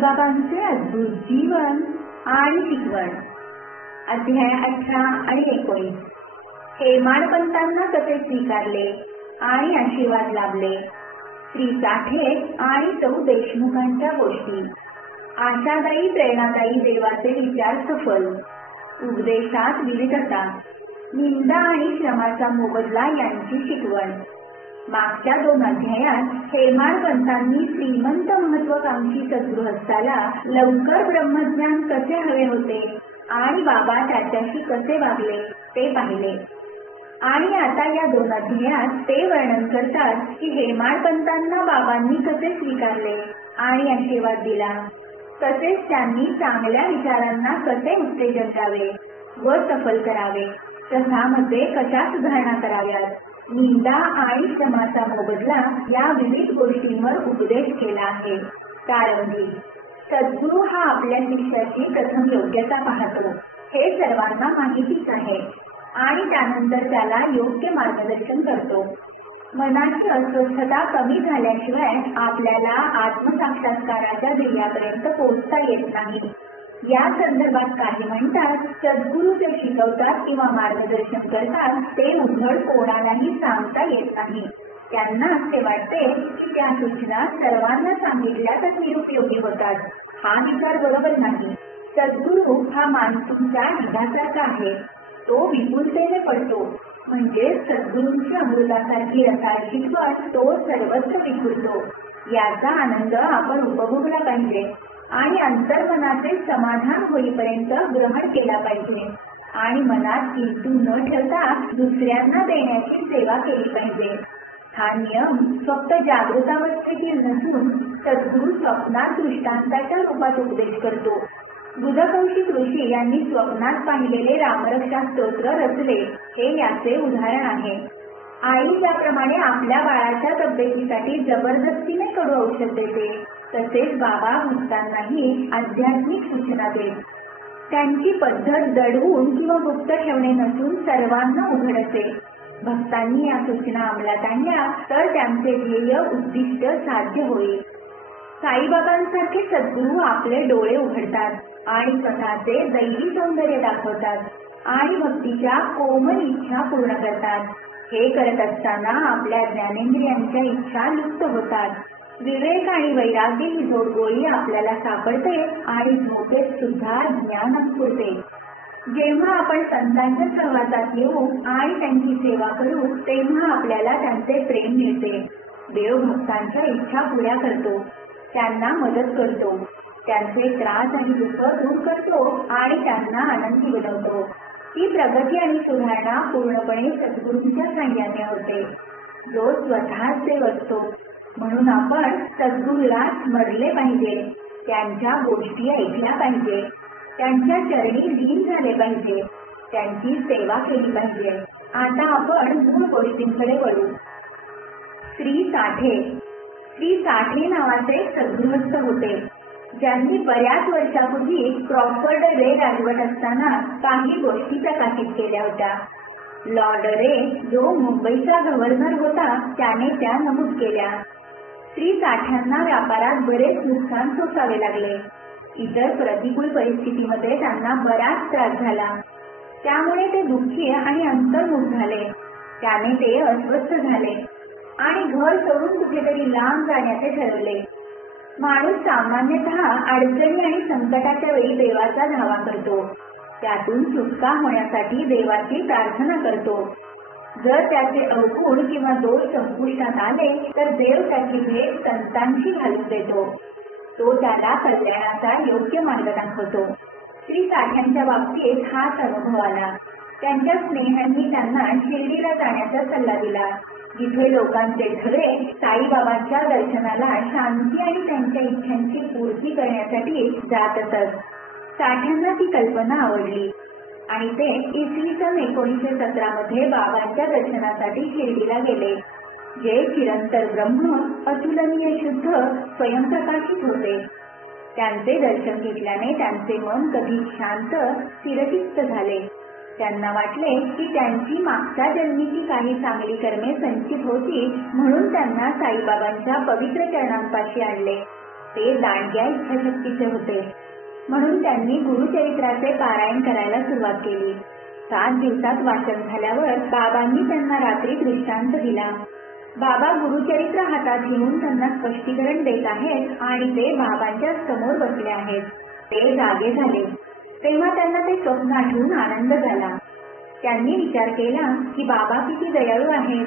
साईबाबांचे अद्भुत जीवन आणि शिकवण. अध्याय 18 आणि 19. हेमाडपंतांना कसे स्वीकारले आणि आशीर्वाद लाभले. श्री साठे आणि सौ देशमुखांच्या गोष्टी. आशादायी प्रेरणादायी देवाचे विचार सफल. उपदेशात विविधता. निंदा आणि श्रमाचा मोबदला यांची शिकवण. मागच्या 2 अध्यायात हेमाडपंतांनी श्रीमंत महत्वाकांक्षी सद्गृहस्थाला लवकर ब्रह्मज्ञान कसे हवे होते आणि बाबा त्याच्याशी कसे वागले ते पाहिले. आणि आता या 2 अध्यायात ते वर्णन करतात की हेमाडपंतांना बाबांनी कसे स्वीकारले आणि आशीर्वाद दिला. तसेच त्यांनी चांगल्या विचारांना कसे उत्तेजन द्यावे व सफल करावे. प्रथामध्ये कशा सुधारणा कराव्यात. निंदा आणि श्रमाचा मोबदला या विविध गोष्टींवर उपदेश केला आहे. प्रारंभी सद्गुरू हा आपल्या शिष्याची प्रथम योग्यता पाहतो हे सर्वांना माहितीच आहे आणि त्यानंतर त्याला योग्य मार्गदर्शन करतो. मनाची अस्वस्थता कमी झाल्याशिवाय आपल्याला आत्मसाक्षात्काराच्या ध्येयापर्यंत पोहोचता येत नाही. या संदर्भात काही म्हणतात, सद्गुरू जे शिकवतात किंवा मार्गदर्शन करतात ते उघड कोणालाही सांगता येत नाही. त्यांना असे वाटते की त्या सूचना सर्वांना सांगितल्या तर निरुपयोगी होतात. हा विचार बरोबर नाही. सद्गुरू हा मान्सूनच्या ढगासारखा आहे. तो विपुलतेने पडतो. म्हणजे सद्गुरूंची अमृतासारखी रसाळ शिकवण तो सर्वत्र विखुरतो. याचा आनंद आपण उपभोगला पाहिजे आणि अंतर्मनाचे समाधान होईपर्यंत ग्रहण केला पाहिजे आणि मनात किंतु न ठेवता दुसऱ्यांना देण्याची सेवा केली पाहिजे. हा नियम फक्त जागृतावस्थेतील नसून सद्गुरू स्वप्नात दृष्टांताच्या रूपात उपदेश करतो. बुधकौशिक ऋषी यांनी स्वप्नात पाहिलेले रामरक्षा स्तोत्र रचले हे याचे उदाहरण आहे. आई ज्याप्रमाणे आपल्या बाळाच्या तब्येतीसाठी जबरदस्तीने कडू औषध देते तसेच बाबा भक्तांनाही आध्यात्मिक सूचना देत. त्यांची पद्धत दडवून किंवा गुप्त ठेवणे नसून सर्वांना उघड असे. भक्तांनी या सूचना अंमलात आणल्या तर त्यांचे ध्येय उद्दिष्ट साध्य होईल. साईबाबांसारखे सद्गुरू आपले डोळे उघडतात आणि स्वतःचे दैवी सौंदर्य दाखवतात आणि भक्तीच्या कोमल इच्छा पूर्ण करतात. हे करत असताना आपल्या ज्ञानेंद्रियांच्या इच्छा लुप्त होतात. विवेक आणि वैराग्य ही जोडगोळी आपल्याला सापडते आणि झोपेत सुद्धा ज्ञान अंकुरते. जेव्हा आपण संतांच्या सहवासात येऊ आणि त्यांची सेवा करू तेव्हा आपल्याला त्यांचे प्रेम मिळते. देव भक्तांच्या इच्छा पुऱ्या करतो, त्यांना मदत करतो, त्यांचे त्रास आणि दुःख दूर करतो आणि त्यांना आनंदी बनवतो. ही प्रगती आणि सुधारणा पूर्णपणे सद्गुरूंच्या साहाय्याने होते जो स्वतःच देव असतो. म्हणून आपण सद्गुरूला स्मरले पाहिजे, त्यांच्या गोष्टी ऐकल्या पाहिजे, त्यांच्या चरणी लीन झाले पाहिजे, त्यांची सेवा केली पाहिजे. आता आपण मूळ गोष्टींकडे वळू. श्री साठे नावाचे सद्गृहस्थ होते ज्यांनी बऱ्याच वर्षापूर्वी क्रॉफर्ड रे राजवट असताना काही गोष्टी प्रकाशित केल्या होत्या. लॉर्ड रे जो मुंबईचा गव्हर्नर होता त्याने त्या नमूद केल्या. श्री साठ्यांना व्यापारात बरेच नुकसान सोसावे लागले. इतर प्रतिकूल परिस्थितीमध्ये त्यांना बराच त्रास झाला. त्यामुळे ते दुःखी आणि अंतर्मुख झाले. त्याने ते अस्वस्थ झाले आणि घर सोडून कुठेतरी लांब जाण्याचे ठरवले. माणूस सामान्यतः अडचणी आणि संकटाच्या वेळी देवाचा धावा करतो. त्यातून सुटका होण्यासाठी देवाची प्रार्थना करतो. जर त्याचे अवगुण किंवा दोष संपुष्टात आले तर देव त्याची भेट संतांशी घालून देतो. तो त्याला कल्याणाचा योग्य मार्ग दाखवतो. श्री साठ्यांच्या बाबतीत हाच अनुभव आला. त्यांच्या स्नेहांनी त्यांना शिर्डीला जाण्याचा सल्ला दिला, जिथे लोकांचे ढगळे साईबाबांच्या दर्शनाला शांती आणि त्यांच्या इच्छांची पूर्ती करण्यासाठी जात असत. साठ्यांना ती कल्पना आवडली आणि ते इसवी सन 1917 मध्ये बाबांच्या दर्शनासाठी शिर्डीला गेले, जे चिरंतर ब्रह्म अतुलनीय शुद्ध स्वयंप्रकाशित होते. त्यांचे दर्शन घेतल्याने त्यांचे मन कधी शांत स्थिरचित्त झाले. त्यांना वाटले की त्यांची मागच्या जन्मीची काही चांगली कर्मे संचित होती म्हणून त्यांना साईबाबांच्या पवित्र चरणांपाशी आणले. ते दांडग्या इच्छाशक्तीचे होते, म्हणून त्यांनी गुरुचरित्राचे पारायण करायला सुरुवात केली. 7 दिवसात वाचन झाल्यावर बाबांनी त्यांना रात्री दृष्टांत दिला. बाबा गुरुचरित्र हातात घेऊन त्यांना स्पष्टीकरण देत आहेत आणि ते बाबांच्या समोर बसले आहेत. ते जागे झाले. तेव्हा त्यांना ते स्वप्न आठवून आनंद झाला. त्यांनी विचार केला की बाबा किती दयाळू आहेत,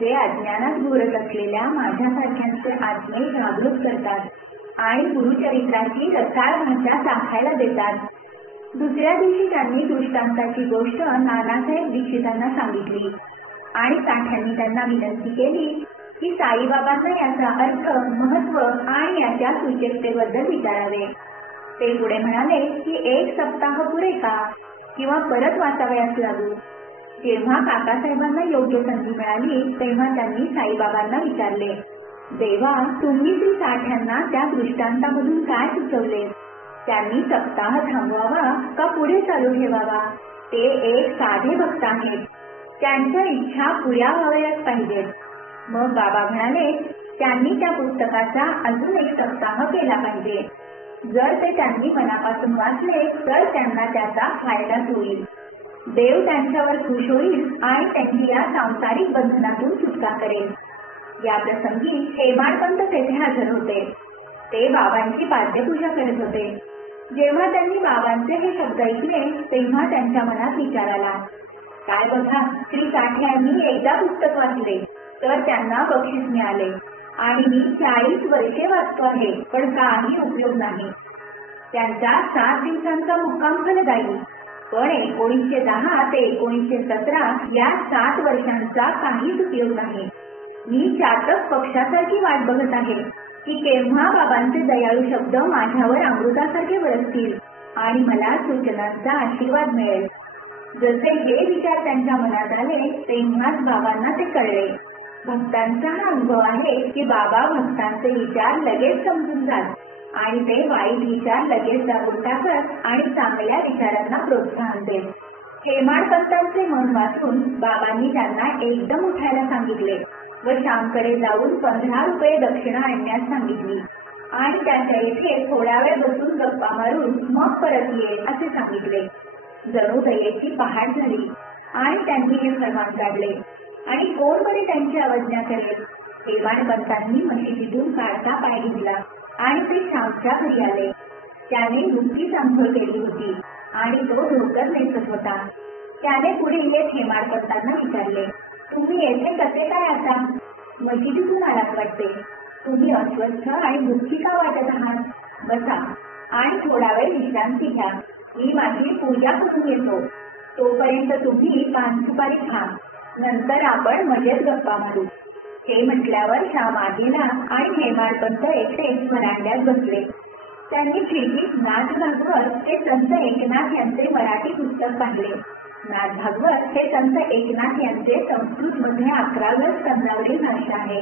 जे अज्ञानात घोरत असलेल्या माझ्यासारख्यांचे आत्मे जागृत करतात आणि गुरुचरित्राची रसाळ भाषा चाखायला देतात. दुसऱ्या दिवशी त्यांनी दृष्टांताची गोष्ट नानासाहेब दीक्षितांना सांगितली आणि साठ्यांनी त्यांना विनंती केली की साईबाबांना याचा अर्थ, महत्व आणि याच्या सूचकतेबद्दल विचारावे. ते पुढे म्हणाले की 1 सप्ताह पुरे का, किंवा परत वाचावयास लागू. जेव्हा काकासाहेबांना योग्य संधी मिळाली तेव्हा त्यांनी साईबाबांना विचारले, देवा, तुम्ही श्री साठ्यांना त्या दृष्टांतामधून काय सुचवले? त्यांनी सप्ताह थांबवावा का पुढे चालू ठेवावा? ते एक साधे भक्त आहेत, त्यांच्या इच्छा पुऱ्या व्हाव्याच पाहिजेत. मग बाबा म्हणाले, त्यांनी त्या पुस्तकाचा अजून 1 सप्ताह केला पाहिजे. जर ते त्यांनी मनापासून वाचले तर त्यांना त्याचा फायदाच होईल. देव त्यांच्यावर खुश होईल आणि त्यांची या सांसारिक बंधनातून सुटका करेल. या प्रसंगी हेमाडपंत तेथे हजर होते. ते बाबांची पाद्यपूजा करत होते. जेव्हा त्यांनी बाबांचे हे शब्द ऐकले तेव्हा त्यांच्या मनात विचार आला, काय बघा, श्री साठ्यांनी एकदा पुस्तक वाचले तर त्यांना बक्षीस मिळाले आणि मी 40 वर्षे वाचतो आहे, पण काही उपयोग नाही. त्यांचा 7 दिवसांचा मुक्काम फलदायी, पण 1910 ते 1917 या 7 वर्षांचा काहीच उपयोग नाही. मी चातक पक्षासारखी वाट बघत आहे की केव्हा बाबांचे दयाळू शब्द माझ्यावर अमृतासारखे बरसतील आणि मला सूचनांचा आशीर्वाद मिळेल. जसे हे विचार त्यांच्या मनात आले तेव्हाच बाबांना ते कळले. भक्तांचा हा अनुभव आहे की बाबा भक्तांचे विचार लगेच समजून जात आणि ते वाईट विचार लगेच दाबून टाकत आणि चांगल्या विचारांना प्रोत्साहन देत. हेमाडपंतांचे मन वाचून बाबांनी त्यांना एकदम उठायला सांगितले व श्यामकडे जाऊन 15 रुपये दक्षिणा आणण्यास सांगितली आणि त्याच्या इथे थोड्या वेळ बसून गप्पा मारून मग परत येईल असे सांगितले. जणू दयेची पहाट झाली आणि त्यांनी हे फरमान काढले आणि कोण बरे त्यांची अवज्ञा करेल. हेमाडपंतांनी मशिदीतून काढता पाय घेतला आणि ते श्यामच्या घरी आले. त्याने नुकतीच अंघोळ केली होती आणि तो धोतर नेसत होता. त्याने पुढे येत हेमाडपंतांना विचारले, तुम्ही येथे कसे काय आता? मशिदीतून आलात वाटते. तुम्ही अस्वस्थ आणि दुःखी का वाटत आहात? बसा आणि थोडा वेळ विश्रांती घ्या. मी माझी पूजा करून येतो. तोपर्यंत तुम्ही पान सुपारी खा, नंतर आपण मजेत गप्पा मारू. हे म्हटल्यावर श्याम गेला आणि हेमाडपंत एकटे वरांड्यात बसले. त्यांनी खिडकीत नाथ भागवत हे संत एकनाथ यांचे मराठी पुस्तक पाहिले. नाथ भागवत हे संत एकनाथ यांचे संस्कृत मध्ये 11व्या स्कंदावरील भाषा आहे.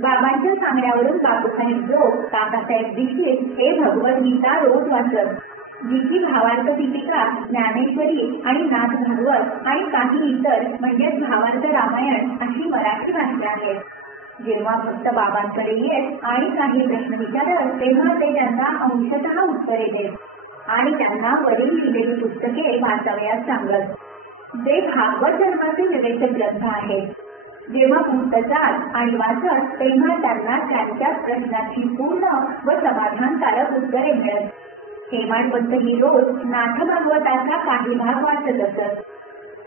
बाबांच्या सांगण्यावरून बापूसाहेब जोग, काकासाहेब दीक्षित हे भगवद्गीता रोज वाचत. जिची भावार्थ दीपिका, ज्ञानेश्वरी आणि नाथ भागवत आणि काही इतर म्हणजेच भावार्थ रामायण अशी मराठी भाषा आहे. जेव्हा भक्त बाबांकडे येत आणि काही प्रश्न विचारत तेव्हा ते त्यांना अंशतः उत्तरे देत आणि त्यांना वरील लिहिलेली पुस्तके वाचावयास सांगत. जे भागवत धर्माचे विवेचक ग्रंथ आहेत. जेव्हा पुस्तकात आणि वाचत तेव्हा त्यांना त्यांच्या प्रश्नाची पूर्ण व समाधानकारक उत्तरे मिळत. हेमाडपंत ही रोज नाथ भागवताचा काही भाग वाचत असत.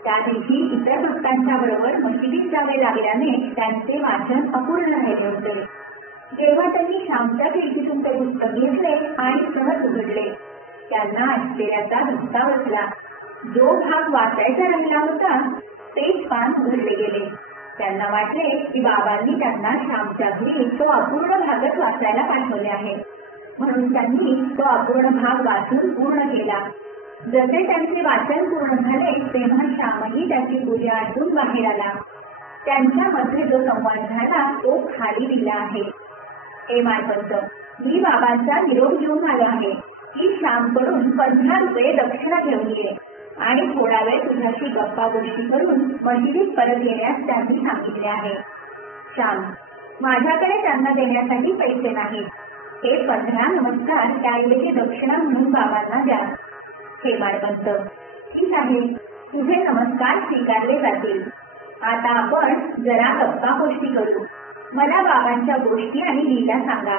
त्या दिवशी इतर भक्तांच्या बरोबर मशिदीत जावे लागल्याने त्यांचे वाचन अपूर्ण राहिले होते. जेव्हा त्यांनी श्यामच्या खिडकीतून ते पुस्तक घेतले आणि सहज उघडले, त्यांना आश्चर्याचा धक्का बसला. जो भाग वाचायचा राहिला होता तेच पान उघडले गेले. त्यांना वाटले की बाबांनी त्यांना श्यामच्या घरी तो अपूर्ण भागच वाचायला पाठवले आहे, म्हणून त्यांनी तो अपूर्ण भाग वाचून पूर्ण केला. जसे त्यांचे वाचन पूर्ण झाले तेव्हा श्यामही त्याची पूजा आटून बाहेर आला. त्यांच्यामध्ये जो संवाद झाला तो खाली दिला आहे. हेमाडपंत, मी बाबांचा निरोप घेऊन आलो आहे की श्यामकडून 15 रुपये दक्षिणा घेऊन ये आणि थोडा वेळ तुझ्याशी गप्पा गोष्टी करून मशिदीत परत येण्यास त्यांनी सांगितले आहे. श्याम, माझ्याकडे त्यांना देण्यासाठी पैसे नाहीत. हे 15 नमस्कार त्याऐवजी दक्षिणा म्हणून बाबांना द्या. हेमाडपंत: ठीक आहे, तुझे नमस्कार स्वीकारले जातील. आता आपण जरा गप्पा गोष्टी करू. मला बाबांच्या गोष्टी आणि लीला सांगा,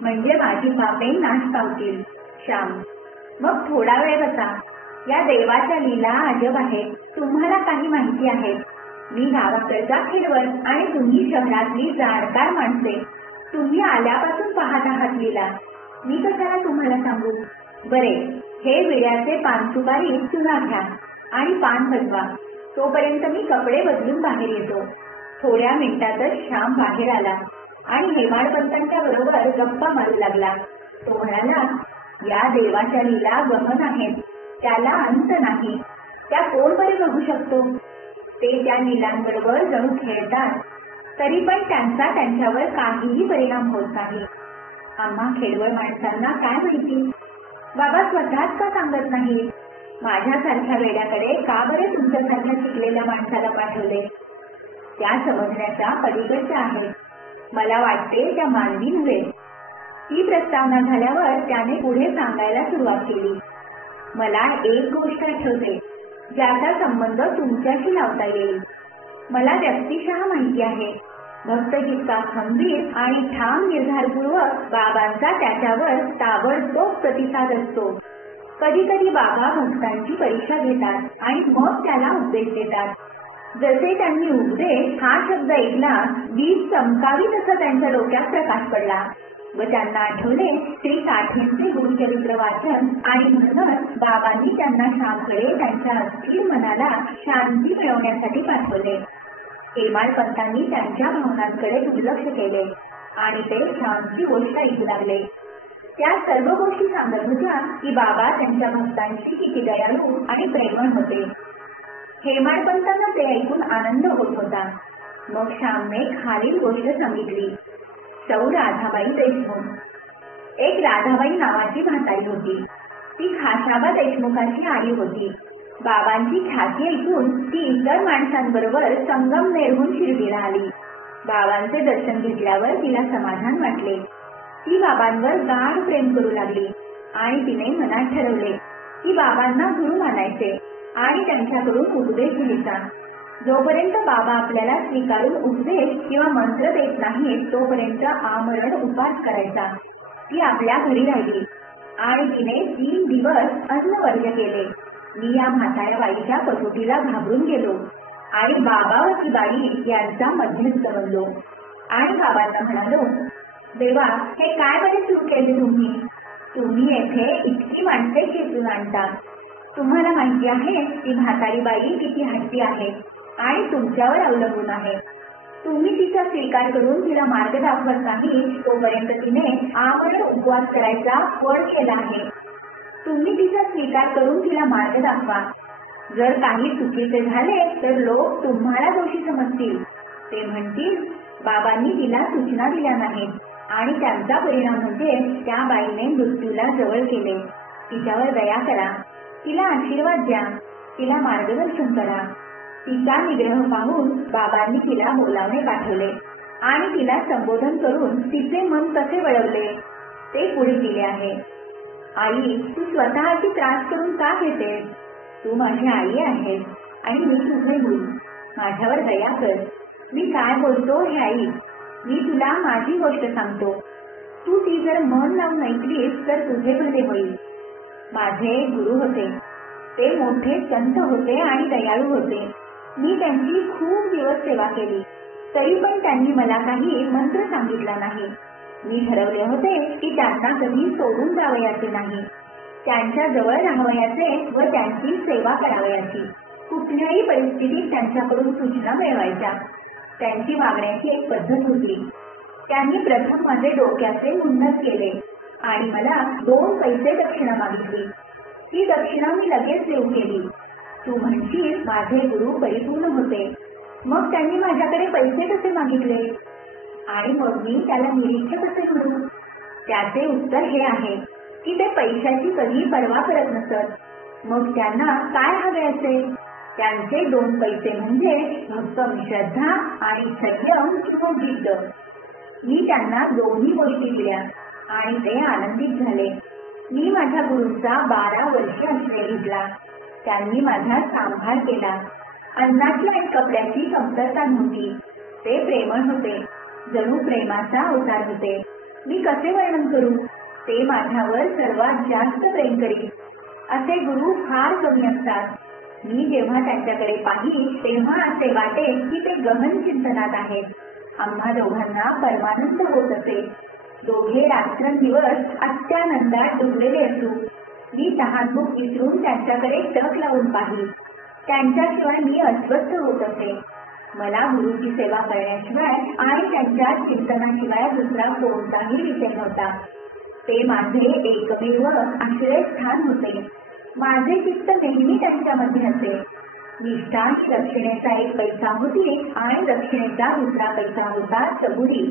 म्हणजे माझी पापे नाश पावतील. श्याम: मग थोडा वेळ बसा. या देवाच्या लीला अजब आहेत. तुम्हाला काही माहिती आहे? मी गावाकडचा खेळवण आणि तुम्ही शहरातली जाणकार माणसे. तुम्ही आल्यापासून पाहत आहात लीला. मी कशाला तुम्हाला सांगू? बरे, हे विड्याचे पान सुपारी चुना घ्या आणि पान भजवा. तोपर्यंत मी कपडे बदलून बाहेर येतो. थोड्या मिनिटातच श्याम बाहेर आला आणि हेमाडपंतांच्या बरोबर गप्पा मारू लागला. तो म्हणाला, या देवाच्या लीला गहन आहेत. त्याला अंत नाही. त्या कोण बरे बघू शकतो? ते त्या लीलांबरोबर जणू खेळतात, तरी पण त्यांचा त्यांच्यावर काहीही परिणाम होत नाही. आम्हा खेळवळ माणसांना काय माहिती? बाबा स्वतःच का सांगत नाही? माझ्यासारख्या वेड्याकडे का बरे तुमच्यासारख्या शिकलेल्या माणसाला पाठवले? त्या समजण्याच्या पलीकडच्या आहेत. मला वाटते त्या मानवी नव्हे. ही प्रस्तावना झाल्यावर त्याने पुढे सांगायला सुरुवात केली. मला एक गोष्ट आठवते, ज्याचा संबंध तुमच्याशी लावता येईल. मला व्यक्तिशः माहिती आहे. भक्त जितका खंबीर आणि ठाम निर्धारपूर्वक बाबांचा त्याच्यावर ताबडतोब प्रतिसाद असतो. कधी कधी बाबा भक्तांची परीक्षा घेतात आणि मग त्याला उपदेश देतात. जसे त्यांनी उपदेश हा शब्द ऐकला, वीज चमकावी तसा त्यांच्या डोक्यात प्रकाश पडला व त्यांना आठवले श्री साठेंचे गुरुचरित्र वाचन आणि म्हणूनच बाबांनी त्यांना श्यामकडे त्यांच्या अस्थिर मनाला शांती मिळवण्यासाठी पाठवले. हेमाडपंतांनी त्यांच्या भावनांकडे दुर्लक्ष केले आणि ते श्यामची गोष्ट ऐकू लागले. त्या सर्व गोष्टी सांगत होत्या की बाबा त्यांच्या भक्तांशी किती दयाळू आणि प्रेमळ होते. हेमाडपंतांना ते ऐकून आनंद होत होता. मग श्यामने खालील गोष्ट सांगितली. सौ राधाबाई देशमुख. एक राधाबाई नावाची म्हातारी होती. ती खाशाबा देशमुखांची आई होती. बाबांची ख्याती ऐकून ती इतर माणसांबरोबर संगमनेरहून शिर्डीला आली. बाबांचे दर्शन घेतल्यावर तिला समाधान वाटले. ती बाबांवर गाढ प्रेम करू लागली आणि तिने मनात ठरवले की बाबांना गुरु मानायचे आणि त्यांच्याकडून उपदेश घ्यायचा. जोपर्यंत बाबा आपल्याला स्वीकारून उपदेश किंवा मंत्र देत नाहीत तोपर्यंत आमरण उपास करायचा. ती आपल्या घरी राहिली आणि तिने 3 दिवस अन्न वर्ज केले. मी या म्हाताऱ्या बाईच्या कसोटीला घाबरून गेलो आणि बाबा व ती बाई यांचा मध्यस्थ बनलो आणि बाबांना म्हणालो, देवा, हे काय बरे सुरू केले तुम्ही? तुम्ही येथे इतकी माणसे खेचून आणता. तुम्हाला माहिती आहे ती म्हातारी बाई किती हट्टी आहे आणि तुमच्यावर अवलंबून आहे. तुम्ही तिचा स्वीकार करून तिला मार्ग दाखवत नाही तोपर्यंत तिने आमरण उपवास करायचा वड केला आहे. तुम्ही तिचा स्वीकार करून तिला मार्ग दाखवा. जर काही चुकीचे झाले तर लोक तुम्हाला दोषी समजतील. ते म्हणतील बाबांनी तिला सूचना दिल्या नाहीत आणि त्यांचा परिणाम म्हणजे त्या बाईने मृत्यूला जवळ केले. तिच्यावर दया करा, तिला आशीर्वाद द्या, तिला मार्गदर्शन करा. तिचा निग्रह पाहून बाबांनी तिला बोलावणे पाठवले आणि तिला संबोधन करून तिचे मन कसे वळवले ते पुढे दिले आहे. आई, तू स्वतःची त्रास करून का घेतेस? तू माझी आई आहेस आणि मी तुझे गुरु. माझ्यावर दया कर. मी काय बोलतो हे आई. मी तुला माझी गोष्ट सांगतो. तू ती जर मन लावून ऐकलीस तर तुझे भले होईल. माझे गुरु होते. ते मोठे संत होते आणि दयाळू होते. मी त्यांची खूप दिवस सेवा केली, तरी पण त्यांनी मला काही मंत्र सांगितला नाही. मी ठरवले होते की त्यांना कधी सोडून जावयाचे नाही. त्यांच्या जवळ राहावयाचे व त्यांची सेवा करावयाची. कुठल्याही परिस्थितीत त्यांच्याकडून सूचना मिळवायच्या. त्यांची मागण्याची एक पद्धत होती. त्यांनी प्रथम माझे डोक्याचे मुंडन केले आणि मला 2 पैसे दक्षिणा मागितली. ही दक्षिणा मी लगेच देऊ केली. तू म्हणशील माझे गुरु परिपूर्ण होते, मग त्यांनी माझ्याकडे पैसे कसे मागितले आणि मग मी त्याला निरीक्षक कसे म्हणू? त्याचे उत्तर हे आहे की ते पैशाची कधी पर्वा करत नसत. मग त्यांना काय हवे असेल? त्यांचे 2 पैसे म्हणजे भक्कम श्रद्धा आणि संयम किंवा जिद्द. मी त्यांना दोन्ही गोष्टी दिल्या आणि ते आनंदित झाले. मी माझ्या गुरूंचा 12 वर्षे आश्रय घेतला. त्यांनी माझा सांभाळ केला. अन्नाची आणि कपड्याची कमतरता नव्हती. ते प्रेमळ होते, जणू प्रेमाचा अवतार होते. मी कसे वर्णन करू? ते माझ्यावर सर्वात जास्त प्रेम करीत. असे गुरु फार कमी असतात. मी जेव्हा त्यांच्याकडे पाहिल तेव्हा असे वाटेल की ते गहन चिंतनात आहेत. आम्हा दोघांना परमानंद होत असे. दोघे रात्रंदिवस अत्यानंदात डुबलेले असू. मी तहानभूक विसरून त्यांच्याकडे टक लावून पाहिल. त्यांच्याशिवाय मी अस्वस्थ होत असे. मला गुरुची सेवा करण्याशिवाय आणि त्यांच्या चिंतनाशिवाय दुसरा कोणताही विषय नव्हता. ते माझे एकमेव आश्रयस्थान होते. माझे चित्त नेहमी त्यांच्यामध्ये असे. निष्ठा ही दक्षिणेचा एक पैसा होती आणि दक्षिणेचा दुसरा पैसा होता सबुरी.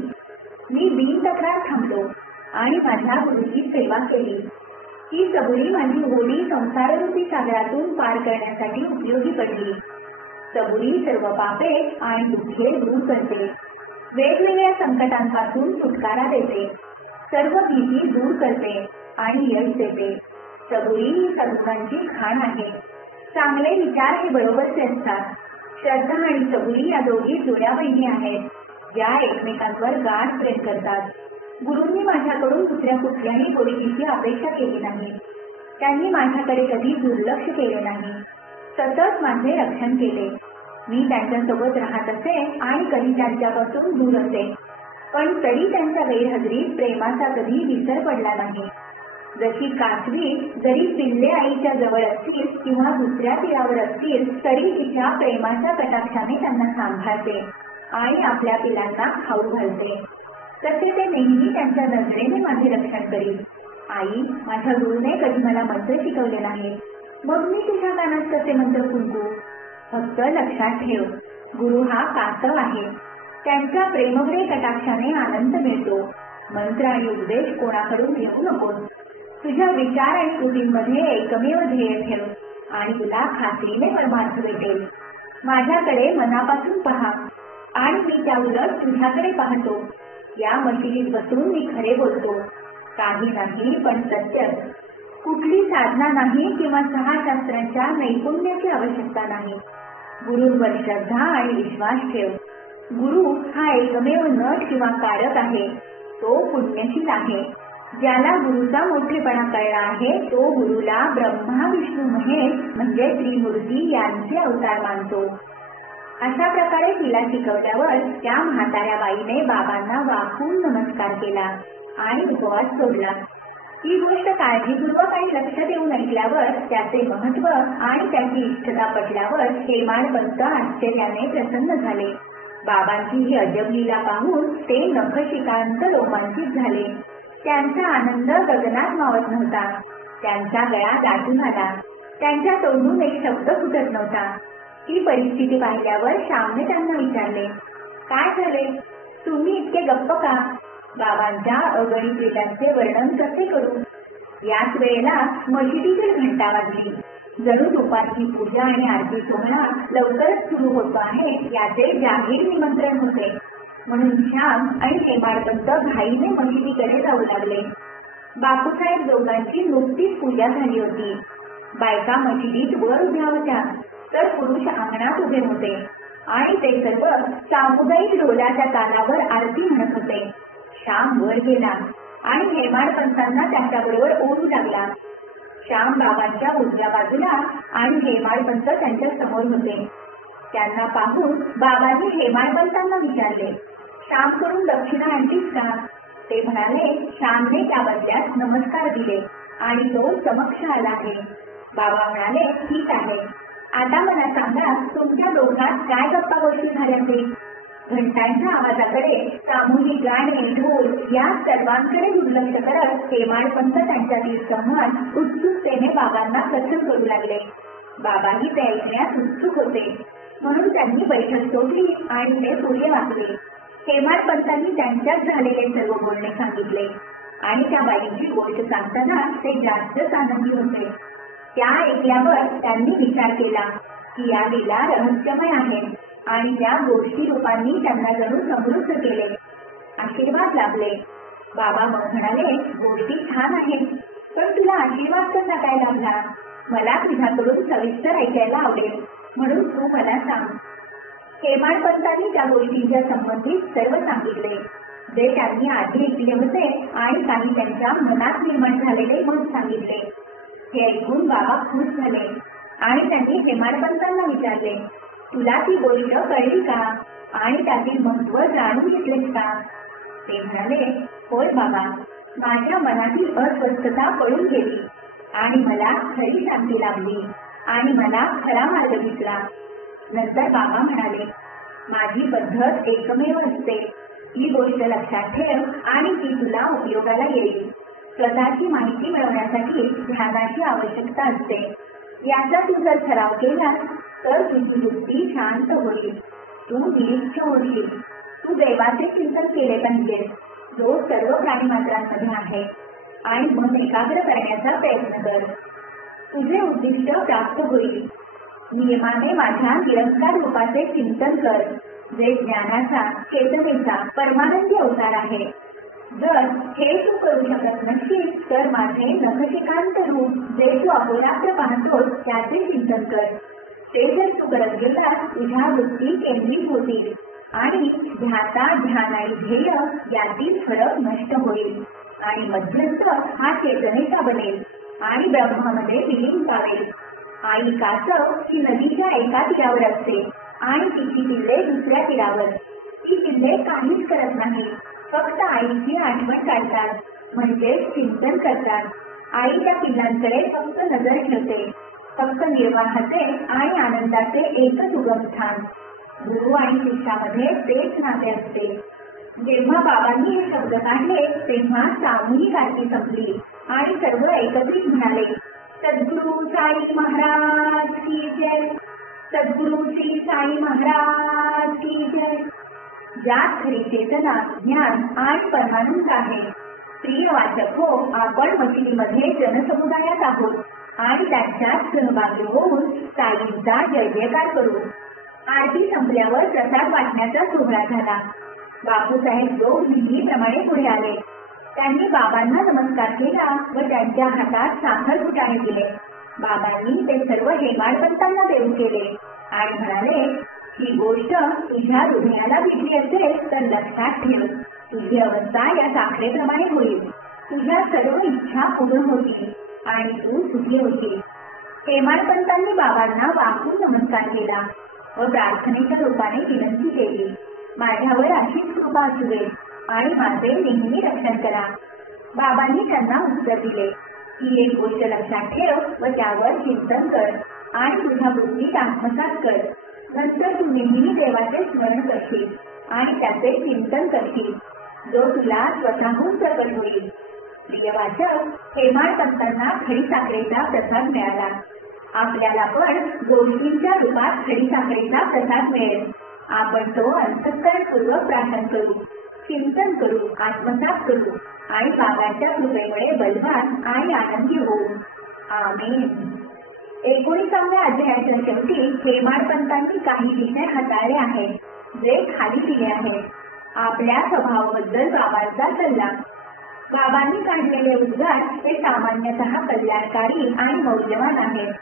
मी बिनतक्रार थांबलो आणि माझ्या गुरुची सेवा केली. ही सबुरी माझी होडी संसाररूपी सागरातून पार करण्यासाठी उपयोगी पडली. सबुरी सर्व पापे आणि दुःखे दूर करते. वेगवेगळ्या संकटांपासून सुटकारा देते. सर्व भीती दूर करते आणि यश देते. सबुरी ही सद्गुणांची खाण आहे. चांगले विचार हे बरोबरचे असतात. श्रद्धा आणि सबुरी या दोघी जुळ्या बहिणी आहेत, ज्या एकमेकांवर गाढ प्रेम करतात. गुरूंनी माझ्याकडून दुसऱ्या कुठल्याही गोष्टीची अपेक्षा केली नाही. त्यांनी माझ्याकडे कधी दुर्लक्ष केले नाही. सतत माझे रक्षण केले. मी त्यांच्यासोबत राहत असे आणि कधी त्यांच्यापासून दूर असे, पण तरी त्यांच्या गैरहजेरीत प्रेमाचा कधी विसर पडला नाही. जशी कासवी जरी पिल्ले आईच्या जवळ असतील किंवा दुसऱ्या तीरावर असतील तरी तिच्या प्रेमाच्या कटाक्षाने त्यांना सांभाळते आणि आपल्या पिलांना खाऊ घालते, तसे ते नेहमी त्यांच्या नजरेने माझे रक्षण करीत. आई, माझ्या गुरुने कधी मला मंत्र शिकवले नाही, मग मी तुझ्या कानात कसे मंत्र फुंकू? फक्त लक्षात ठेव, गुरु हा कासव आहे. त्यांच्या प्रेममय कटाक्षाने आनंद मिळतो. मंत्र आणि उपदेश कोणाकडून घेऊ नकोस. तुझ्या विचार आणि कृतींमध्ये एकमेव ध्येय ठेव आणि तुला खात्रीने परमार्थ भेटेल. माझ्याकडे मनापासून पहा आणि मी त्या उलट तुझ्याकडे पाहतो. या मशिदीत बसून मी खरे बोलतो, काही नाही पण सत्य. कुठली साधना नाही किंवा 6 शास्त्रांच्या नैपुण्याची आवश्यकता नाही. गुरूंवर श्रद्धा आणि विश्वास ठेव. गुरु हा एकमेव नट किंवा कारक आहे. तो पुण्यशील आहे. ज्याला गुरुचा मोठेपणा कळला आहे तो गुरुला ब्रह्मा विष्णू महेश म्हणजे त्रिमूर्ती यांचे अवतार मानतो. अशा प्रकारे तिला शिकवल्यावर त्या म्हाताऱ्या बाईने बाबांना वाकून नमस्कार केला आणि उपवास सोडला. ही गोष्ट काळजीपूर्वक आणि लक्ष देऊन ऐकल्यावर त्याचे महत्व आणि त्याची इष्टता पटल्यावर हेमाडपंत आश्चर्याने प्रसन्न झाले. बाबांची ही अजब लीला पाहून ते नखशिकांत रोमांचित झाले. त्यांचा आनंद गगनात मावत नव्हता. त्यांचा गळा दाटून आला. त्यांच्या तोंडून एक शब्द फुटत नव्हता. ही परिस्थिती पाहिल्यावर श्यामने त्यांना विचारले, काय झाले? तुम्ही इतके गप्प का? बाबांच्या अगणित लीलांचे वर्णन कसे करू? याच वेळेला मशिदीतील घंटा वाजली. जणू दुपारची पूजा आणि आरती सोहळा लवकरच सुरू होतो आहे याचे जाहीर निमंत्रण होते. म्हणून श्याम आणि हेमाडपंत घाईने मशिदीकडे जाऊ लागले. बापूसाहेब दोघांची नुकतीच पूजा झाली होती. बायका मशिदीत वर उभ्या होत्या तर पुरुष अंगणात उभे होते आणि ते सर्व सामुदायिक ढोलाच्या तालावर आरती म्हणत होते. श्याम वर गेला आणि हेमाडपंतांना त्याच्याबरोबर ओढू लागला. श्याम बाबांच्या उजव्या बाजूला आणि हेमाडपंत त्यांच्या समोर होते. त्यांना पाहून बाबांनी हेमाडपंतांना विचारले, श्यामकडून दक्षिणा आणलीस का? ते म्हणाले, श्यामने त्या बदल्यात नमस्कार दिले आणि तो समक्ष आला आहे. बाबा म्हणाले, ठीक आहे, आता मला सांगा तुमच्या दोघांत काय गप्पा गोष्टी झाल्या ते? घंटांच्या आवाजाकडे, सामूहिक गाणे, ढोल या सर्वांकडे दुर्लक्ष करत हेमाडपंत त्यांच्यातील संवाद उत्सुकतेने बाबांना कथन करू लागले. बाबाही ते ऐकण्यास उत्सुक होते, म्हणून त्यांनी बैठक सोडली आणि ते पुढे वाचले. हेमाडपंतांनी त्यांच्यात झालेले सर्व बोलणे सांगितले आणि त्या बाईंची गोष्ट सांगताना ते जास्तच आनंदी होते. त्या ऐकल्यावर त्यांनी विचार केला की या लीला रहस्यमय आहेत आणि त्या गोष्टी रूपांनी त्यांना जणू समृद्ध केले. आशीर्वाद लाभले. बाबा मग म्हणाले, गोष्टी छान आहेत, पण तुला आशीर्वाद कसा काय लाभला? मला तुझ्याकडून सविस्तर ऐकायला आवडेल, म्हणून तू मला सांग. हेमाडपंतांनी त्या गोष्टींच्या संबंधित सर्व सांगितले, जे त्यांनी आधी ऐकले होते आणि काही त्यांच्या मनात निर्माण झालेले मत सांगितले. हे ऐकून बाबा खुश झाले आणि त्यांनी हेमाडपंतांना विचारले, तुला ती गोष्ट कळली का आणि त्यातील महत्त्व जाणून घेतलेस का? ते म्हणाले, होय बाबा, माझ्या मनातील अस्वस्थता पळून गेली आणि मला खरी शांती लाभली आणि मला खरा मार्ग दिसला. नंतर बाबा म्हणाले, माझी पद्धत एकमेव असते, ही गोष्ट लक्षात ठेव आणि ती तुला उपयोगाला येईल. स्वतःची माहिती मिळवण्यासाठी ध्यानाची आवश्यकता असते. याचा तू जर सराव केला तर तुझी बुद्धी शांत होईल, तू निरीक्ष होशील. तू देवाचे चिंतन केले पाहिजे, जो सर्व प्राणीमात्रांमध्ये आहे, आणि मन एकाग्र करण्याचा प्रयत्न कर. तुझे उद्दिष्ट प्राप्त होईल. नियमाने माझ्या निरंकार रूपाचे चिंतन कर, जे ज्ञानाचा, चेतनेचा परमानंदी अवतार आहे. जर हे तू करू शकत नसशील तर माझे नखशिकांत रूप, जे तू अहोरात्र पाहतोस, त्याचे चिंतन कर. ते जर तू करत गेलास, तुझ्या वृत्ती केंद्रित होतील आणि ध्याता, ध्यान आणि ध्येय यातील फरक नष्ट होईल आणि मध्यस्थ हा चेतनेचा बनेल आणि ब्रह्मामध्ये विलीन पावेल. आई कासव ही नदीच्या एका तीरावर असते आणि तिची पिल्ले दुसऱ्या तीरावर. ती पिल्ले काहीच करत नाही, फक्त आईची आठवण काढतात, म्हणजे चिंतन करतात. आई त्या पिल्लांकडे फक्त नजर ठेवते. फक्त निर्वाहाचे आणि आनंदाचे एकच उगमस्थान. गुरु आणि शिष्यामध्ये तेच नाते असते. जेव्हा बाबांनी हे शब्द काढले तेव्हा सामूहिक आरती संपली आणि सर्व एकत्रित म्हणाले, सद्गुरु साई महाराज की जय, सद्गुरु श्री साई महाराज की जय. ज्यात खरी चेतना, ज्ञान आणि परमानंद आहे. प्रिय वाचक हो, आपण मशिदीमध्ये जनसमुदायात आहोत आणि त्यांच्यात सहभागी होऊन साईंचा जय जयकार करू. आरती संपल्यावर प्रसाद वाटण्याचा सोहळा झाला. बापूसाहेब दोघ नेहमीप्रमाणे पुढे आले. त्यांनी बाबांना नमस्कार केला व त्यांच्या हातात साखर फुटाणे दिले. बाबांनी ते सर्व हेमाडपंतांना देऊ केले आणि म्हणाले, ही गोष्ट तुझ्या हृदयाला भिडली असेल तर लक्षात ठेव, तुझी अवस्था या साखरेप्रमाणे होईल. तुझ्या सर्व इच्छा पूर्ण होतील आणि तू सुखी होशील. हेमाडपंतांनी बाबांना वाकून नमस्कार केला व प्रार्थनेच्या रूपाने विनंती केली, माझ्यावर अशीच कृपा असू दे आणि माझे नेहमी रक्षण करा. बाबांनी त्यांना उत्तर दिले, ही एक गोष्ट लक्षात ठेव व त्यावर चिंतन कर आणि तुझ्या बुद्धीत आत्मसात कर. नंतर तू नेहमी देवाचे स्मरण करशील आणि त्याचे चिंतन करशील, जो तुला स्वतःहून प्रकट होईल. प्रिय वाचक, हेमाडपंतांना खडी साखरेचा प्रसाद मिळाला. आपल्याला पण गोष्टींच्या रूपात खडी साखरेचा प्रसाद मिळेल. आपण तो अंतःकरणपूर्वक प्रार्थना करू, चिंतन करू, आत्मसात करू आणि बाबांच्या कृपेमुळे बलवान आणि आनंदी होऊ. आमेन. 19व्या अध्यायाच्या शेवटी हेमाडपंतांनी काही विषय हाताळले आहेत, जे खाली दिले आहेत. आपल्या स्वभावाबद्दल बाबांचा सल्ला. बाबांनी काढलेले उद्गार हे सामान्यतः कल्याणकारी आणि मौल्यवान आहेत.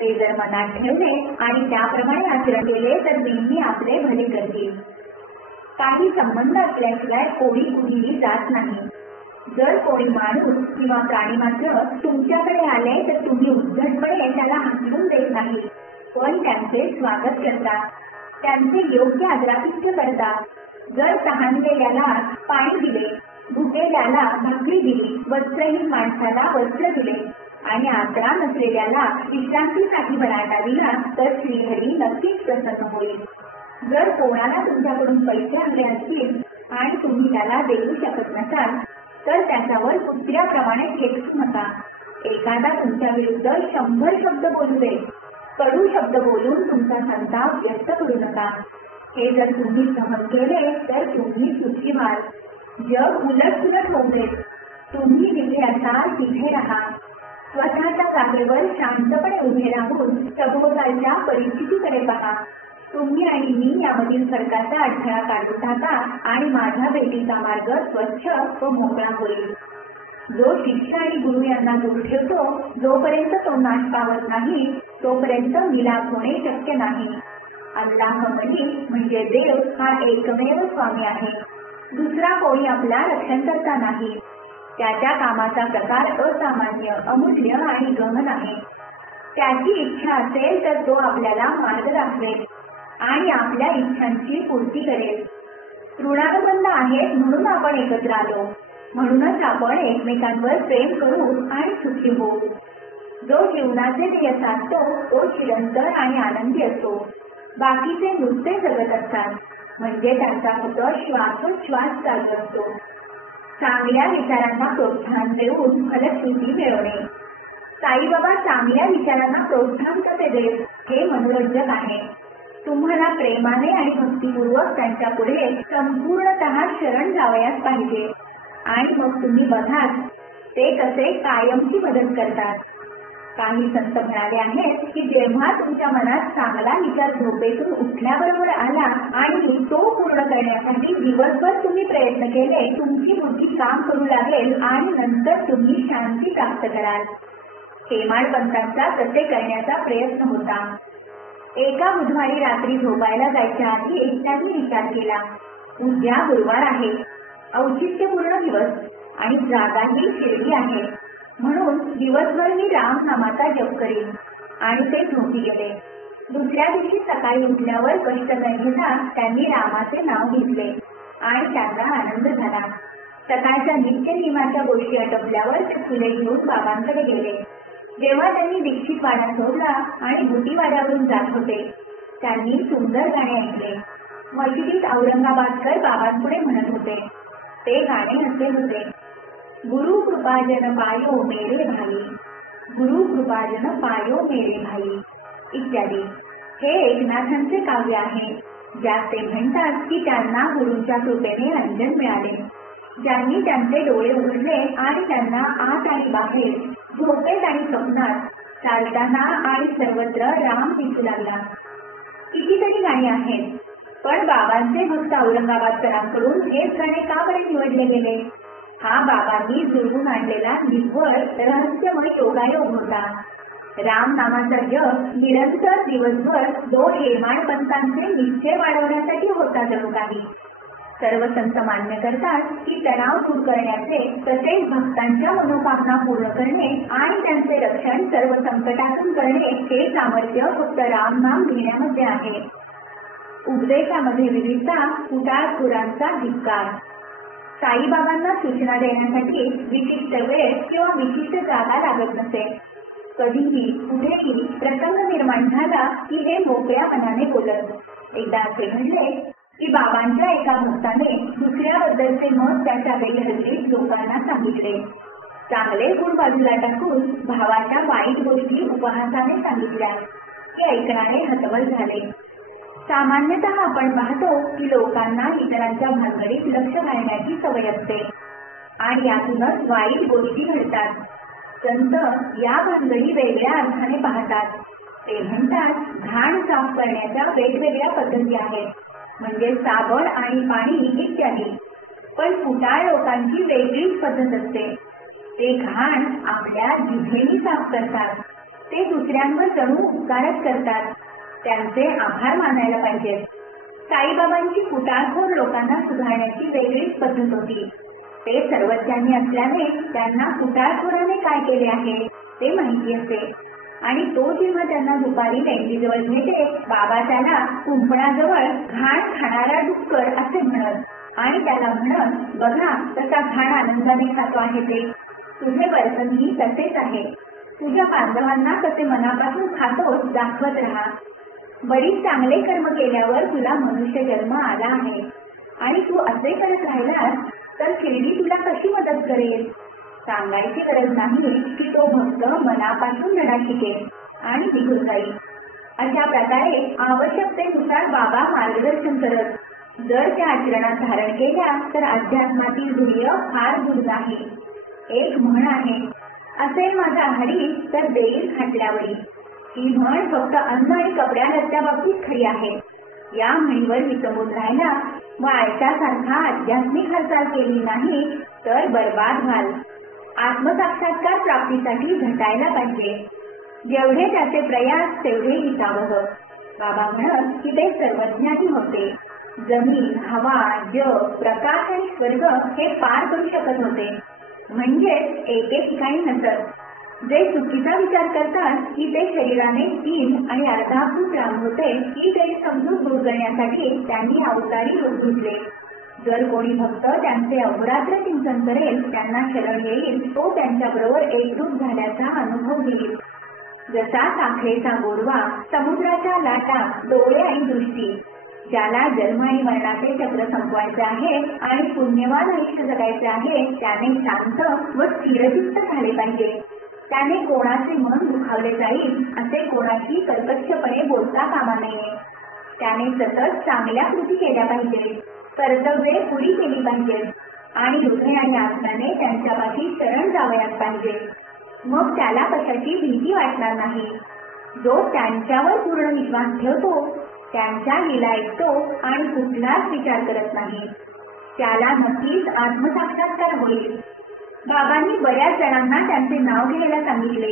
ते जर मनात ठेवले आणि त्याप्रमाणे आचरण केले तर नेहमी आपले भले करतील. काही संबंध असल्याशिवाय कोणी कुठेही जात नाही. जर कोणी माणूस किंवा प्राणी मात्र तुमच्याकडे आले तर तुम्ही उद्धटपणे त्याला हाकलून देत नाही, पण त्यांचे स्वागत करता, त्यांचे योग्य आदरातिथ्य करता. जर तहानलेल्याला पाणी दिले, भुकेल्याला भाकरी दिली, वस्त्रहीन माणसाला वस्त्र दिले आणि आसरा नसलेल्याला विश्रांतीसाठी बराटा दिला तर श्रीहरी नक्कीच प्रसन्न होईल. जर कोणाला तुमच्याकडून पैसे हवे असतील आणि तुम्ही त्याला देऊ शकत नसाल तर त्याच्यावर कुत्र्याप्रमाणे खेकसू नका. एखादा तुमच्या विरुद्ध 100 शब्द बोलू दे, कडू शब्द बोलून तुमचा संताप व्यक्त करू नका. हे जर तुम्ही सहन केले तर तुम्ही सुखी व्हाल. जग उलटसुलट होऊ दे, तुम्ही जिथे असाल तिथे राहा. स्वतःच्या जागेवर शांतपणे उभे राहून सभोवतालच्या परिस्थितीकडे पहा. तुम्ही आणि मी यामधील फरकाचा अडथळा काढून टाका आणि माझ्या भेटीचा मार्ग स्वच्छ व मोकळा होईल. जो शिष्य आणि गुरु यांना दूर ठेवतो, जोपर्यंत तो नाश पावत नाही तोपर्यंत मिलाप होणे शक्य नाही. अल्लाह म्हणजे देव हा एकमेव स्वामी आहे. दुसरा कोणी आपला रक्षणकर्ता नाही. त्याच्या कामाचा प्रकार असामान्य, अमूल्य आणि गहन आहे. त्याची इच्छा असेल तर तो आपल्याला मार्ग दाखवेल आणि आपल्या इच्छांची पूर्ती करेल. ऋणानुबंध आहेत म्हणून आपण एकत्र आलो. म्हणूनच आपण एकमेकांवर प्रेम करू आणि सुखी होऊ. जो जीवनाचे ध्येय साधतो तो चिरंतर आणि आनंदी असतो. बाकीचे नुसते जगत असतात, म्हणजे त्यांचा फक्त श्वासोच्छ्वास चालू असतो. चांगल्या विचारांना प्रोत्साहन देऊन फलश्रुती मिळवणे. साईबाबा चांगल्या विचारांना प्रोत्साहन कसे देत हे मनोरंजक आहे. तुम्हाला प्रेमाने आणि भक्तिपूर्वक त्यांच्या पुढे संपूर्णतः शरण जावयास पाहिजे आणि मग तुम्ही बघाल ते कसे कायमची मदत करतात. काही संत म्हणाले आहेत की जेव्हा तुमच्या मनात चांगला विचार झोपेतून उठल्याबरोबर आला आणि तो पूर्ण करण्यासाठी दिवसभर तुम्ही प्रयत्न केले, तुमची बुद्धी काम करू लागेल आणि नंतर तुम्ही शांती प्राप्त कराल. हेमाडपंतांचा तसे करण्याचा प्रयत्न होता. एका बुधवारी रात्री झोपायला जायच्या आधी त्यांनी विचार केला, उद्या गुरुवार आहे, औचित्यपूर्ण दिवस आणि जागाही शिर्डी आहे, म्हणून दिवसभर मी राम नामाचा जप करीन. आणि ते झोपी गेले. दुसऱ्या दिवशी सकाळी उठल्यावर कष्ट न घेता त्यांनी रामाचे नाव घेतले आणि त्यांना आनंद झाला. सकाळच्या नित्यनियमाच्या गोष्टी आटोपल्यावर ते फुले घेऊन बाबांकडे गेले. जेव्हा त्यांनी दीक्षित वाडा सोडला आणि बुटी वाड्यावरून जात होते, त्यांनी सुंदर गाणे ऐकले. मशिदीत औरंगाबादकर बाबांपुढे म्हणत होते. ते गाणे असे होते, गुरु कृपाजन पायो मेरे भाई, गुरु कृपाजन पायो मेरे भाई इत्यादी. हे एकनाथांचे काव्य आहे, ज्यात ते म्हणतात की त्यांना गुरूंच्या कृपेने अंजन मिळाले. ज्यांनी त्यांचे डोळे उघडले आणि त्यांना आत आणि बाहेर, झोपेत आणि स्वप्नात, चालताना आणि सर्वत्र राम दिसू लागला. कितीतरी गाणी आहेत, पण बाबांचे भक्त औरंगाबादकरांकडून हेच गाणे का बरे निवडले गेले? हा बाबांनी जुळवून आणलेला निव्वळ रहस्यमय योगायोग होता. राम नामाचा जप निरंतर दिवसभर जो हेमाडपंतांचे निश्चय वाढवण्यासाठी होता जणू काही. सर्व संत मान्य करतात की तणाव दूर करण्याचे, तसेच भक्तांच्या मनोकामना पूर्ण करणे आणि त्यांचे रक्षण सर्व संकटातून करणे हे सामर्थ्य फक्त राम नाम घेण्यामध्ये आहे. उपदेशामध्ये विविधता, कुटाळखोरांचा धिक्कार. साईबाबांना सूचना देण्यासाठी विशिष्ट वेळ किंवा विशिष्ट जागा लागत नसे. कधीही कुठेही प्रसंग निर्माण झाला की हे मोकळ्या मनाने बोलत. एकदा असे घडले की बाबांच्या एका भक्ताने दुसऱ्याबद्दलचे मत त्याच्या बेहद्दीत लोकांना सांगितले. चांगले गुण बाजूला टाकून भावाच्या वाईट गोष्टी उपहासाने सांगितल्या. हे ऐकणारे हतबल झाले. सामान्यतः आपण पाहतो की लोकांना इतरांच्या भानगडीत लक्ष घालण्याची सवय असते आणि यातूनच वाईट गोष्टी घडतात. संत या भानगडी वेगळ्या अर्थाने पाहतात. ते म्हणतात, घाण साफ करण्याच्या वेगवेगळ्या पद्धती आहेत, म्हणजे साबण आणि पाणी इत्यादी. पण कुटाळ लोकांची वेगळीच पद्धत असते. ते घाण आपल्या जिभेने साफ करतात. ते दुसऱ्यांवर जणू उपकारच करतात. त्यांचे आभार मानायला पाहिजेत. साईबाबांची कुटाळखोर लोकांना सुधारण्याची वेगळीच पद्धत होती. ते सर्वज्ञानी असल्याने त्यांना कुटाळखोराने काय केले आहे ते माहिती असते. आणि तो जेव्हा त्यांना दुपारी मेंढीजवळ घेते, बाबा त्याला कुंपणाजवळ घाण खाणारा डुक्कर असे म्हणत आणि त्याला म्हणत, बघा कसा घाण आनंदाने खातो आहे ते. तुझे वर्तनही तसेच आहे. तुझ्या बांधवांना कसे मनापासून खातोस दाखवत राहा. बरीच चांगले कर्म केल्यावर तुला मनुष्य जन्म आला आहे आणि तू असे करत राहिलास तर शिर्डी तुला कशी मदत करेल? सांगायची गरज नाही की तो भक्त मनापासून धडा शिकेल आणि निघून जाईल. अशा प्रकारे आवश्यकतेनुसार बाबा मार्गदर्शन करत. जर त्या आचरणात धारण केल्या तर अध्यात्मातील ध्येय फार दूर नाही. एक म्हण आहे, असेल माझा आहारी तर देईल खाटल्यावरी. ही म्हण फक्त अन्न आणि कपड्या लत्त्या बाबतीत खरी आहे, या म्हणीवर विसंबून राहिला व आयतासारखा आध्यात्मिक हालचाल केली नाही तर बर्बाद व्हाल. आत्मसाक्षात्कार प्राप्तीसाठी झटायला पाहिजे. जेवढे त्याचे प्रयास तेवढे हितावह. बाबा म्हणत की ते सर्वज्ञानी होते. जमीन, हवा, जग, प्रकाश आणि स्वर्ग हे पार करू शकत होते. म्हणजेच एके ठिकाणी नसत. जे चुकीचा विचार करतात की ते शरीराने 3 आणि अर्धा फूट लांब होते ही गैरसमजूत दूर करण्यासाठी त्यांनी अवतारी रूप घेतले. जर कोणी भक्त त्यांचे अहोरात्र चिंतन करेल त्यांना शरण येईल तो त्यांच्याबरोबर एकरूप झाल्याचा अनुभव घेईल. जसा साखरेचा गोडवा, समुद्राच्या लाटा, डोळे आणि दृष्टी. ज्याला जन्म आणि मरणाचे चक्र संपवायचे आहे आणि पुण्यवान आयुष्य जगायचे आहे त्याने शांत व स्थिरचित्त झाले पाहिजे. त्याने कोणाचे मन दुखावले जाईल असे कोणाशी कर्कशपणे बोलता कामा नये. त्याने सतत चांगल्या कृती केल्या पाहिजेत. कर्तव्ये पुरी केली पाहिजेत आणि हृदय आणि आत्म्याने त्यांच्यापाशी शरण जावयास पाहिजे. मग त्याला कशाची भीती वाटणार नाही. जो त्यांच्यावर पूर्ण विश्वास ठेवतो, त्यांच्या लीला ऐकतो आणि कुठलाच विचार करत नाही त्याला नक्कीच आत्मसाक्षात्कार होईल. बाबांनी बऱ्याच जणांना त्यांचे नाव घ्यायला सांगितले.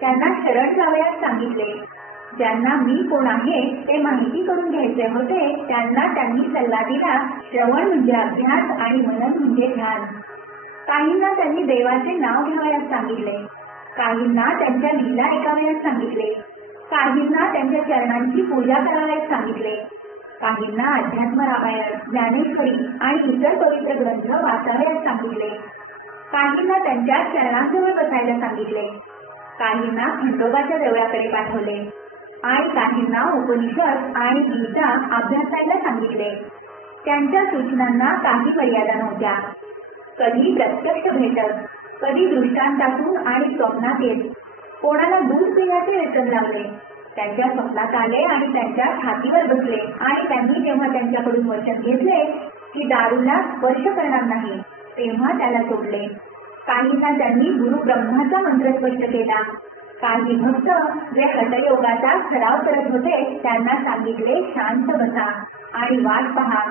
त्यांना शरण जावयास सांगितले. ज्यांना मी कोण आहे ते माहिती करून घ्यायचे होते त्यांना त्यांनी सल्ला दिला. श्रवण म्हणजे अभ्यास आणि मनन म्हणजे ध्यान. काहींना त्यांनी देवाचे नाव घ्यावयास सांगितले. काहींना त्यांच्या लीला ऐकावयास सांगितले. काहींना त्यांच्या चरणांची पूजा करावयास सांगितले. काहींना अध्यात्म रामायण, ज्ञानेश्वरी आणि इतर पवित्र ग्रंथ वाचावयास सांगितले. काहींना त्यांच्या चरणांजवळ बसायला सांगितले. काहींना खंडोबाच्या देवळाकडे पाठवले आणि काहींना उपनिषद आणि गीता अभ्यासायला सांगितले. त्यांच्या सूचनांना काही मर्यादा नव्हत्या. कधी प्रत्यक्ष भेटत, कधी दृष्टांतातून आणि स्वप्नात येत. कोणाला दूध पिण्याचे व्यसन लागले. त्यांच्या स्वप्नात आले आणि त्यांच्या छातीवर बसले आणि त्यांनी जेव्हा त्यांच्याकडून वचन घेतले की दारूला स्पर्श करणार नाही तेव्हा त्याला सोडले. काहींना त्यांनी गुरु ब्रह्माचा मंत्र स्पष्ट केला. काही भक्त जे हठयोगाचा सराव करत होते त्यांना सांगितले शांत बसा आणि वाट पहा.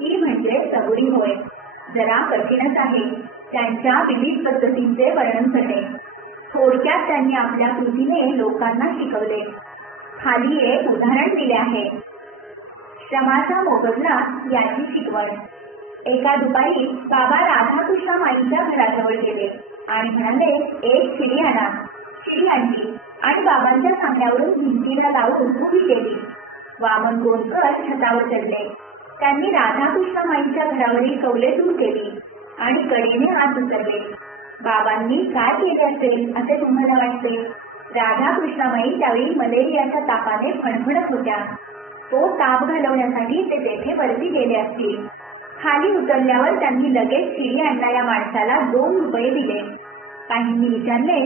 ही म्हणजे सबुरी होय. जरा कठीणच आहे. त्यांच्या विविध पद्धतींचे वर्णन करणे. थोडक्यात त्यांनी आपल्या कृतीने लोकांना शिकवले. खाली एक उदाहरण दिले आहे. श्रमाचा मोबदला याची शिकवण. एका दुपारी बाबा राधाकृष्ण माईच्या घराजवळ गेले आणि म्हणाले एक शिडी आणा. शिडी आणली आणि बाबांच्या सांगण्यावरून भिंतीला लावून उभी केली. वामन गोंदकर छतावर चढले. त्यांनी राधाकृष्ण माईच्या घरावरील कौले दूर केली आणि कडेने हात उचलले. बाबांनी काय केले असेल असे तुम्हाला वाटते? राधाकृष्णमाई त्यावेळी मलेरियाच्या तापाने फणफणत होत्या. तो ताप घालवण्यासाठी ते तेथे वरती गेले असतील. खाली उतरल्यावर त्यांनी लगेच शिडी आणणाऱ्या माणसाला 2 रुपये दिले. काहींनी विचारले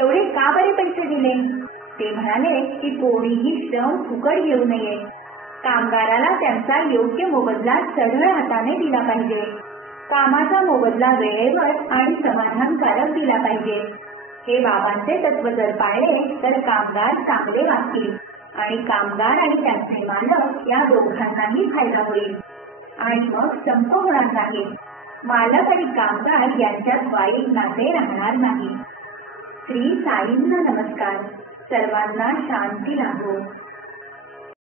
एवढे का बरे पैसे दिले? ते म्हणाले की कोणीही श्रम फुकट घेऊ नये. कामगाराला त्यांचा योग्य मोबदला सरळ हाताने दिला पाहिजे. कामाचा मोबदला वेळेवर आणि समाधानकारक दिला पाहिजे. हे बाबांचे तत्व जर पाळले तर कामगार चांगले वागतील आणि कामगार आणि त्यांचे मालक या दोघांनाही फायदा होईल आणि मग संप होणार नाही. मालक आणि कामगार यांच्यात वाईट नाते राहणार नाही. श्री साईंना नमस्कार. सर्वांना शांती लाभो.